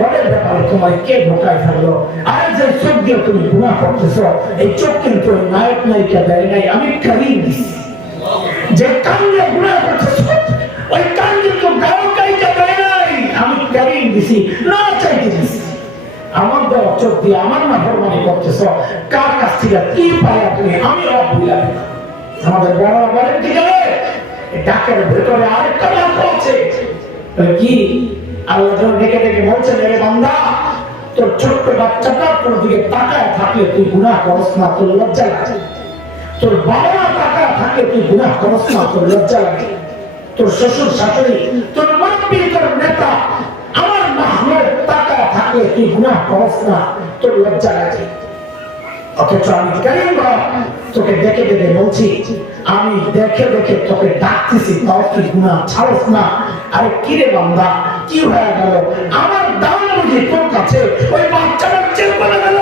ঘরের ব্যাপারে তোমার কে ঢোকায় থাকলো? আর যে চোখ দিয়ে তুমি গুনাহ করতেছো, এই চোখ কিন্তু নায়ক নায়িকা দেয় নাই, আমি কারিম দিছি। যে কান দিয়ে গুনাহ করতেছো, ওই কান কিন্তু গায়ক গায়িকা দেয় নাই, আমি কারিম দিছি, না চাইতে দিছি। আমার দেওয়া চোখ দিয়ে আমার নাফরমানি করতেছো, কার কাছ থেকে কি পায়া তুমি? আমি রব বুঝলাম। আমাদের বড় বলেন ঠিক আছে, ডাকের ভেতরে আরেকটা ডাক আছে, কি আল্লাহ যখন ডেকে ডেকে বলছেন, রে বান্দা, তোর ছোট্ট বাচ্চাটা তোর দিকে তাকায় থাকলে তুই গুনাহ করস না, তোর লজ্জা লাগে? তোর বাবা তাকায় থাকলে তুই গুনাহ করস না, তোর লজ্জা লাগে? তোর শ্বশুর শাশুড়ি, তোর মুরব্বি, তোর নেতা, আমার মাহমুদ তাকায় থাকলে তুই গুনাহ করস না, তোর লজ্জা লাগে? অথচ আমি কারিম তোকে দেখে দেখে বলছি, আমি দেখে দেখে তোকে ডাকতেছি, তাও তুই গুনাহ ছাড়স না। আরে কিরে বান্দা, কি হয়ে গেল? আমার দাম বুঝি তোর কাছে ওই বাচ্চাটার চেয়ে বলে গেল?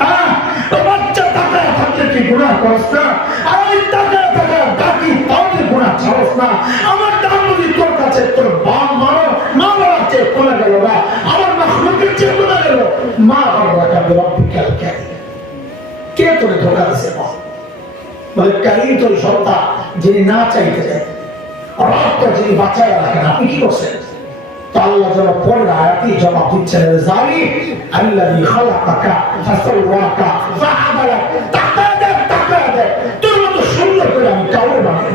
হ্যাঁ, ওই বাচ্চা তাকায় থাকলে তুই গুনাহ করস না, আর ওই তাকায় তাকায় ডাকি, তাও তুই গুনাহ ছাড়স না। আমার দাম বুঝি তোর কাছে তোর বাপ মারো মা বাবার চেয়ে বলে গেল না, আমার মাখলুকের চেয়ে বলে গেল? মা বাবাকে রব্বিকাল কারীম, কে তোরে ধোঁকা দিছে? বলে কারিম তোর সত্তা, যিনি না চাইতে দেন, রবটা যিনি বাঁচায় রাখেন। আপনি কি করছেন? তো আল্লাহ যখন পরের আয়াতই জবাব দিচ্ছেন, জালিম আল্লাযী খালাকাকা ফাসাওয়াকা ফাআদালাক, তাকায় দেখ তোর মতো সুন্দর করে আমি কাউরে বানাই,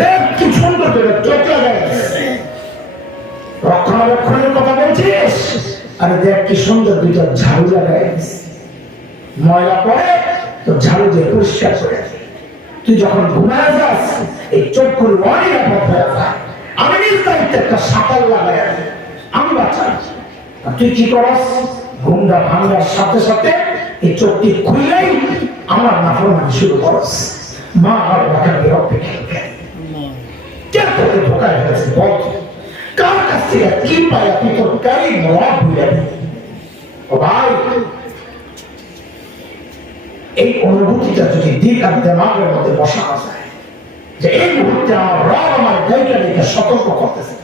দেখ কি সুন্দর করে চোখ লাগাই। রক্ষণাবেক্ষণের কথা বলছিস? আরে দেখ কি সুন্দর দুইটা ঝাড়ু লাগাই, ময়লা পড়ে তো ঝাড়ু দিয়ে পরিষ্কার করে। তুই যখন ঘুমায় যাস, এই চোখগুলো অনিরাপদ হয়ে যায়। আমি নিজ দায়িত্বে একটা সাঁতার লাগাই, আমি বাঁচাই। তুই কি করস? ঘুমটা ভাঙার সাথে সাথে এই চোখটি খুললেই আমার নাফরমানি শুরু করস। মা আর বাবার বিরক্তি খেলবে, কে তোকে ধোকায় ফেলেছে বল? কার কাছ থেকে কি পায়? তুই তোর কারিম রব ভুলে যাবি। ও ভাই, এই অনুভূতিটা যদি দিল আর দিমাগের মধ্যে বসানো যায়, যে এই মুহূর্তে আমার রব আমার গাইটা দেখে সতর্ক করতেছে,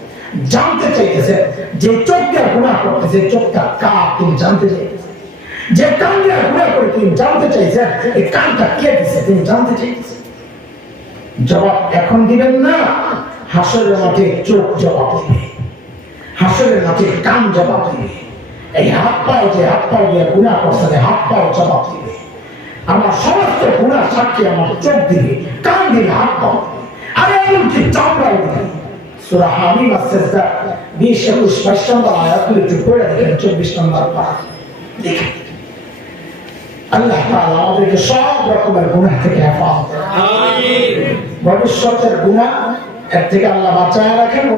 জানতে চাইতেছে, যে চোখ দিয়ে গুনাহ করতেছে চোখটা কার, তুমি জানতে চাইতেছে। যে কান দিয়ে গুনাহ করে তুমি জানতে চাইছে, এই কানটা কে দিছে তুমি জানতে চাইতেছে। জবাব এখন দিবেন না, হাসরের মাঠে চোখ জবাব দিবে, হাসরের মাঠে কান জবাব দিবে। এই হাত পাও, যে হাত পাও দিয়ে গুনাহ করছে, হাত পাও জবাব দিবে। আমার সমস্ত গুনাহ সাক্ষী আমার চোখ দিবে, কান দিবে, হাত পাও দিবে, আরে এমনকি চামড়াও দিবে। সূরা হামিম আস-সাজদা 20, 21, 22 নম্বর আয়াতগুলো একটু পড়ে দেখেন, 24 নম্বর পারা দেখেন। আল্লাহ তাআলা আমাদেরকে সব রকমের গুনাহ থেকে হেফাজত করেন। আমিন। ভবিষ্যতের গুনাহ এর থেকে আল্লাহ বাঁচায় রাখেন।